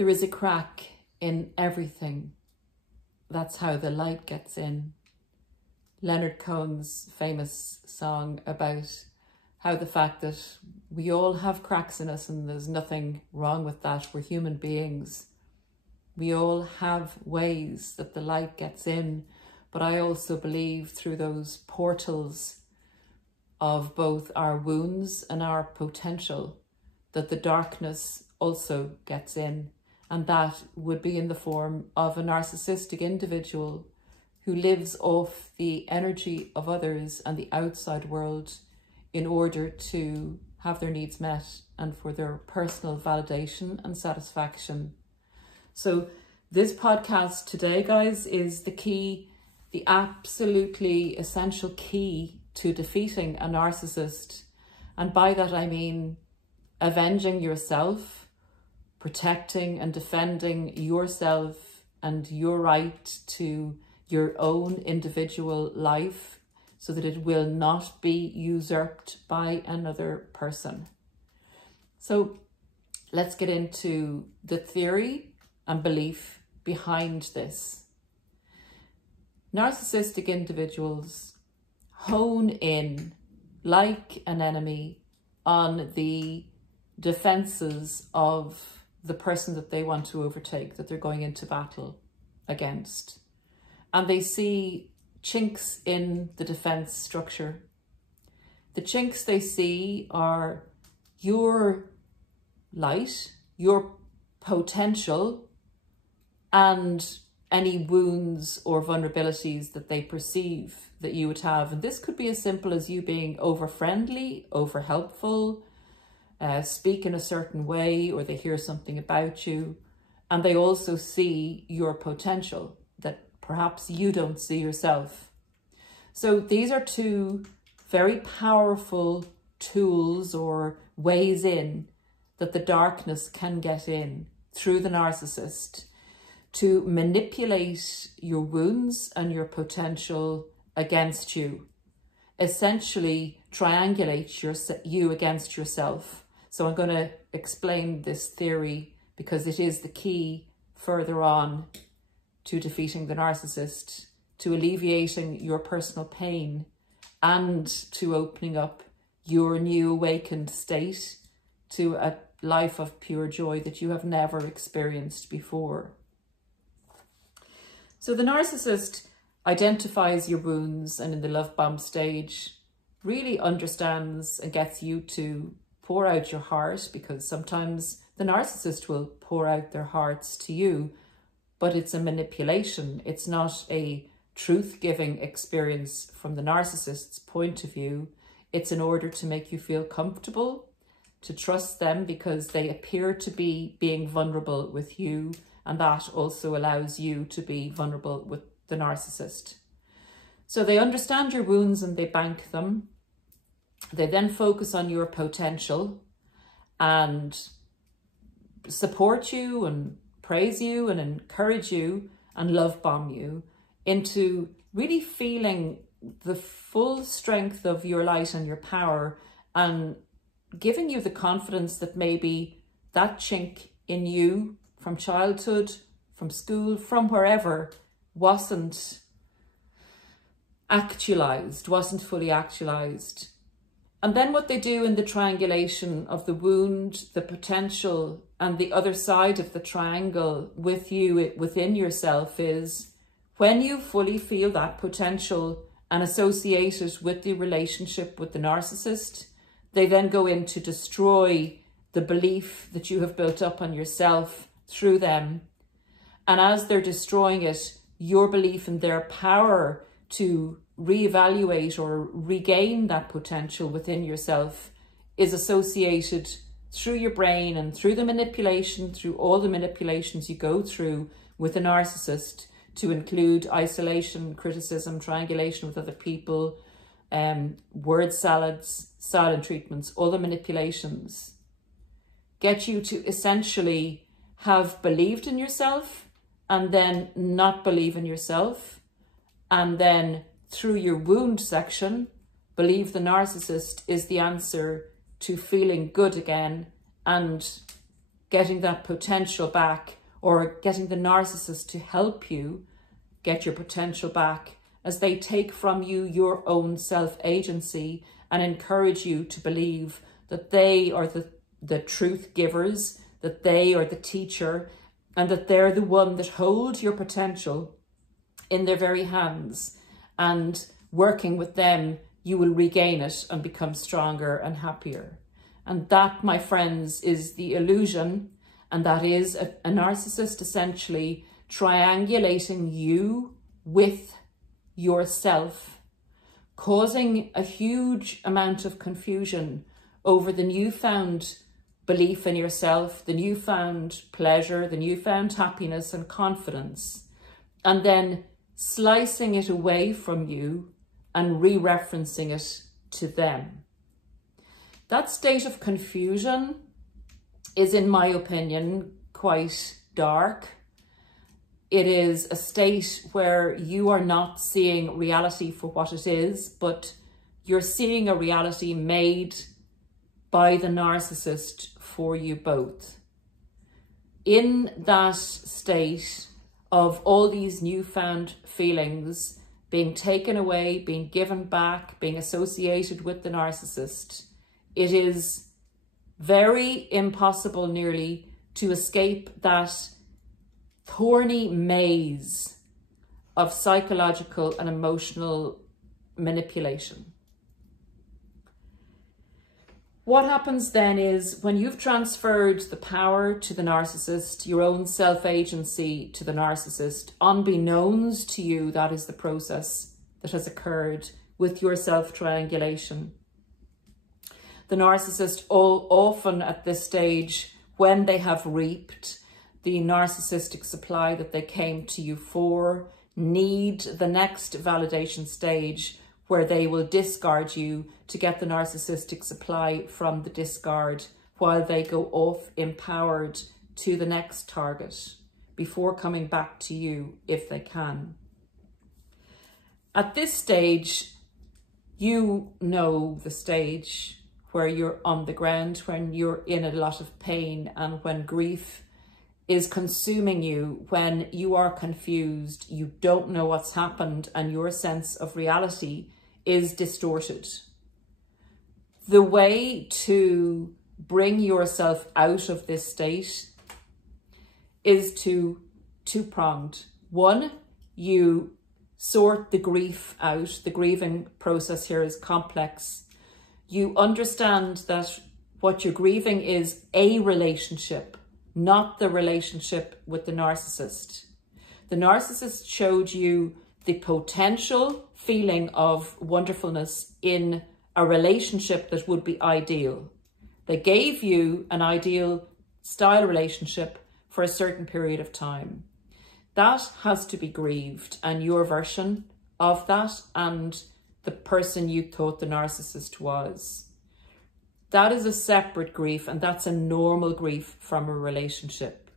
There is a crack in everything. That's how the light gets in. Leonard Cohen's famous song about how the fact that we all have cracks in us and there's nothing wrong with that. We're human beings. We all have ways that the light gets in. But I also believe through those portals of both our wounds and our potential that the darkness also gets in. And that would be in the form of a narcissistic individual who lives off the energy of others and the outside world in order to have their needs met and for their personal validation and satisfaction. So this podcast today, guys, is the key, the absolutely essential key to defeating a narcissist. And by that I mean avenging yourself, protecting and defending yourself and your right to your own individual life so that it will not be usurped by another person. So let's get into the theory and belief behind this. Narcissistic individuals hone in like an enemy on the defenses of the person that they want to overtake, that they're going into battle against. And they see chinks in the defense structure. The chinks they see are your light, your potential, and any wounds or vulnerabilities that they perceive that you would have. And this could be as simple as you being over friendly, over helpful, speak in a certain way, or they hear something about you. And they also see your potential that perhaps you don't see yourself. So these are two very powerful tools or ways in that the darkness can get in through the narcissist to manipulate your wounds and your potential against you. Essentially triangulate you against yourself. So I'm going to explain this theory because it is the key further on to defeating the narcissist, to alleviating your personal pain, and to opening up your new awakened state to a life of pure joy that you have never experienced before. So the narcissist identifies your wounds and in the love bomb stage really understands and gets you to pour out your heart, because sometimes the narcissist will pour out their hearts to you, but it's a manipulation. It's not a truth-giving experience from the narcissist's point of view. It's in order to make you feel comfortable, to trust them because they appear to be being vulnerable with you, and that also allows you to be vulnerable with the narcissist. So they understand your wounds and they bank them. They then focus on your potential and support you and praise you and encourage you and love bomb you into really feeling the full strength of your light and your power, and giving you the confidence that maybe that chink in you from childhood, from school, from wherever, wasn't actualized, wasn't fully actualized. And then what they do in the triangulation of the wound, the potential, and the other side of the triangle with you within yourself is when you fully feel that potential and associate it with the relationship with the narcissist, they then go in to destroy the belief that you have built up on yourself through them. And as they're destroying it, your belief in their power to reevaluate or regain that potential within yourself is associated through your brain and through the manipulation, through all the manipulations you go through with a narcissist, to include isolation, criticism, triangulation with other people, word salads, silent treatments, all the manipulations get you to essentially have believed in yourself and then not believe in yourself, and then through your wound section, believe the narcissist is the answer to feeling good again and getting that potential back, or getting the narcissist to help you get your potential back, as they take from you your own self-agency and encourage you to believe that they are the truth givers, that they are the teacher, and that they're the one that hold your potential in their very hands. And working with them, you will regain it and become stronger and happier. And that, my friends, is the illusion. And that is a narcissist essentially triangulating you with yourself, causing a huge amount of confusion over the newfound belief in yourself, the newfound pleasure, the newfound happiness and confidence, and then slicing it away from you and re-referencing it to them. That state of confusion is, in my opinion, quite dark. It is a state where you are not seeing reality for what it is, but you're seeing a reality made by the narcissist for you both. In that state of all these newfound feelings being taken away, being given back, being associated with the narcissist, it is very impossible nearly to escape that thorny maze of psychological and emotional manipulation. What happens then is, when you've transferred the power to the narcissist, your own self-agency to the narcissist, unbeknownst to you, that is the process that has occurred with your self-triangulation. The narcissist often at this stage, when they have reaped the narcissistic supply that they came to you for, need the next validation stage where they will discard you to get the narcissistic supply from the discard, while they go off empowered to the next target before coming back to you if they can. At this stage, you know the stage where you're on the ground, when you're in a lot of pain and when grief is consuming you, when you are confused, you don't know what's happened, and your sense of reality is distorted. The way to bring yourself out of this state is two-pronged. One, you sort the grief out. The grieving process here is complex. You understand that what you're grieving is a relationship, not the relationship with the narcissist. The narcissist showed you the potential feeling of wonderfulness in a relationship that would be ideal. They gave you an ideal style relationship for a certain period of time. That has to be grieved, and your version of that and the person you thought the narcissist was. That is a separate grief, and that's a normal grief from a relationship.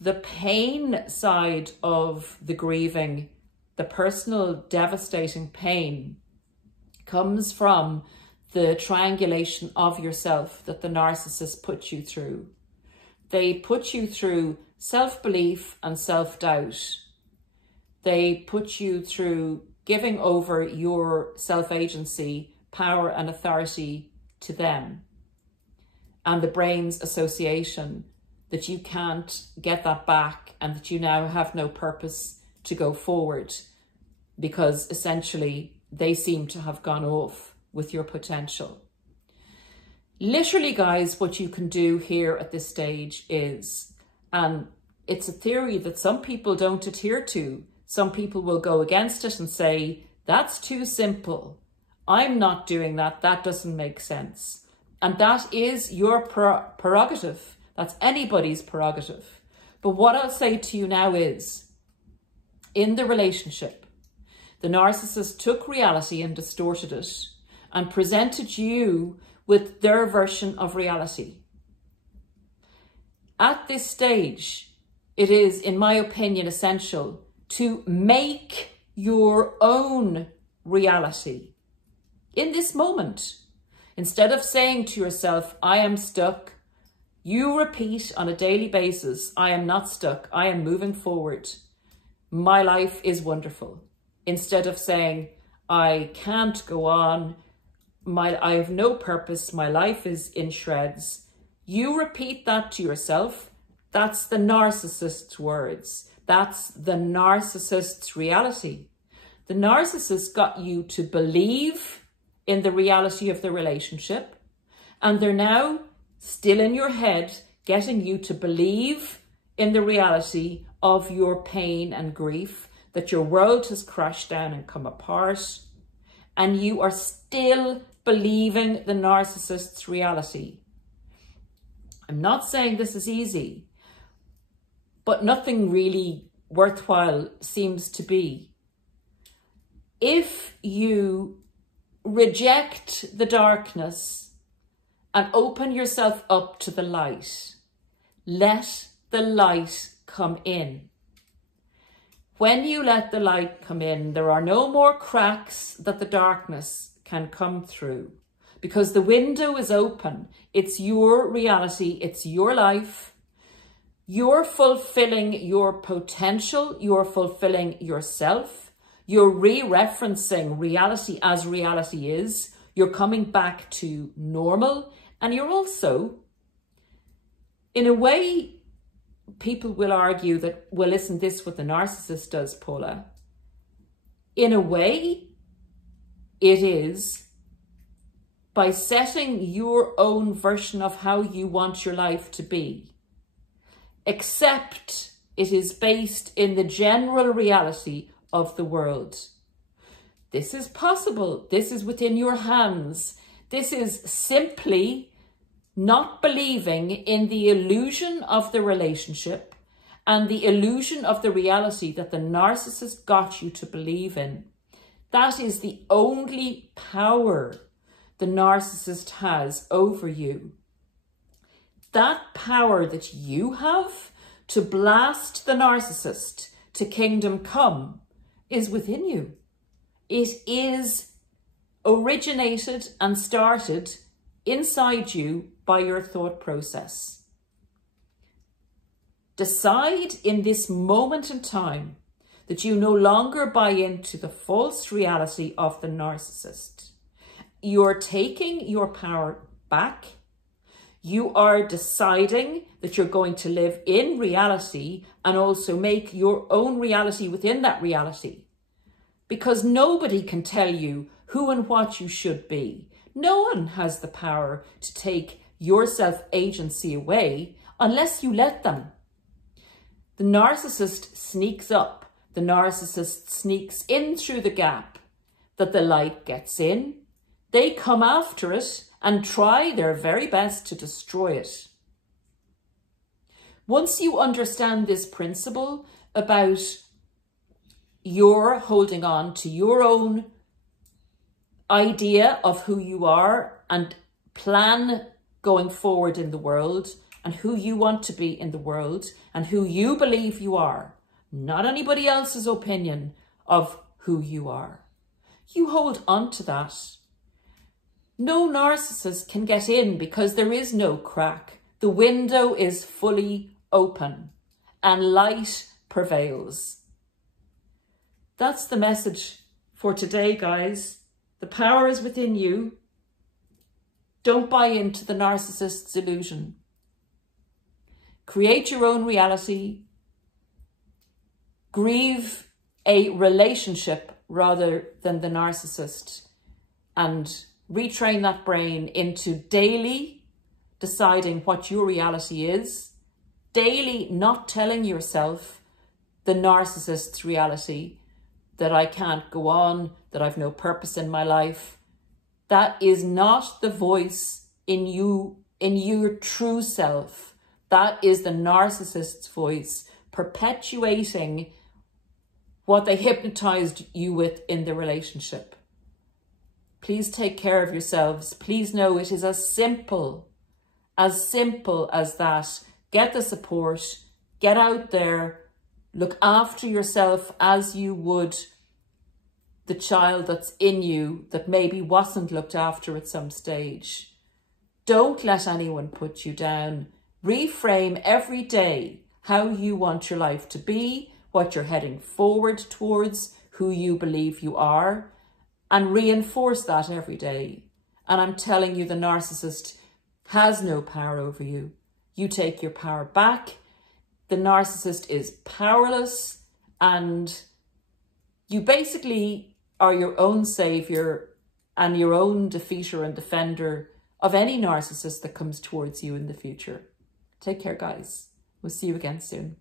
The pain side of the grieving, the personal devastating pain, comes from the triangulation of yourself that the narcissist put you through. They put you through self-belief and self-doubt. They put you through giving over your self-agency, power and authority to them, and the brain's association that you can't get that back and that you now have no purpose to go forward, because essentially they seem to have gone off with your potential. Literally, guys, what you can do here at this stage is, and it's a theory that some people don't adhere to. Some people will go against it and say, that's too simple. I'm not doing that. That doesn't make sense. And that is your prerogative. That's anybody's prerogative. But what I'll say to you now is, in the relationship, the narcissist took reality and distorted it and presented you with their version of reality. At this stage, it is, in my opinion, essential to make your own reality in this moment. Instead of saying to yourself, I am stuck, You repeat on a daily basis, I am not stuck, I am moving forward. My life is wonderful. Instead of saying, I can't go on, I have no purpose, my life is in shreds. You repeat that to yourself. That's the narcissist's words. That's the narcissist's reality. The narcissist got you to believe in the reality of the relationship, and they're now still in your head, getting you to believe in the reality of your pain and grief, that your world has crashed down and come apart, and you are still believing the narcissist's reality. I'm not saying this is easy, but nothing really worthwhile seems to be. If you reject the darkness and open yourself up to the light, let the light come in. When you let the light come in, there are no more cracks that the darkness can come through, because the window is open. It's your reality. It's your life. You're fulfilling your potential. You're fulfilling yourself. You're re-referencing reality as reality is. You're coming back to normal. And you're also, in a way, people will argue that, well, isn't this what the narcissist does, Paula? In a way, it is, by setting your own version of how you want your life to be. Except it is based in the general reality of the world. This is possible. This is within your hands. This is simply not believing in the illusion of the relationship and the illusion of the reality that the narcissist got you to believe in. That is the only power the narcissist has over you. That power that you have to blast the narcissist to kingdom come is within you. It is originated and started inside you by your thought process. Decide in this moment in time that you no longer buy into the false reality of the narcissist. You're taking your power back. You are deciding that you're going to live in reality and also make your own reality within that reality. Because nobody can tell you who and what you should be. No one has the power to take your self-agency away unless you let them. The narcissist sneaks up. The narcissist sneaks in through the gap that the light gets in. They come after it and try their very best to destroy it. Once you understand this principle about your holding on to your own idea of who you are and plan going forward in the world and who you want to be in the world and who you believe you are, not anybody else's opinion of who you are. You hold on to that. No narcissist can get in because there is no crack. The window is fully open and light prevails. That's the message for today, guys. The power is within you. Don't buy into the narcissist's illusion. Create your own reality. Grieve a relationship rather than the narcissist. And retrain that brain into daily deciding what your reality is. Daily not telling yourself the narcissist's reality, that I can't go on, that I've no purpose in my life. That is not the voice in you, in your true self. That is the narcissist's voice perpetuating what they hypnotized you with in the relationship. Please take care of yourselves. Please know it is as simple as that. Get the support, get out there, look after yourself as you would the child that's in you that maybe wasn't looked after at some stage. Don't let anyone put you down. Reframe every day how you want your life to be, what you're heading forward towards, who you believe you are, and reinforce that every day. And I'm telling you, the narcissist has no power over you. You take your power back. The narcissist is powerless, and you basically are your own savior and your own defeater and defender of any narcissist that comes towards you in the future. Take care, guys. We'll see you again soon.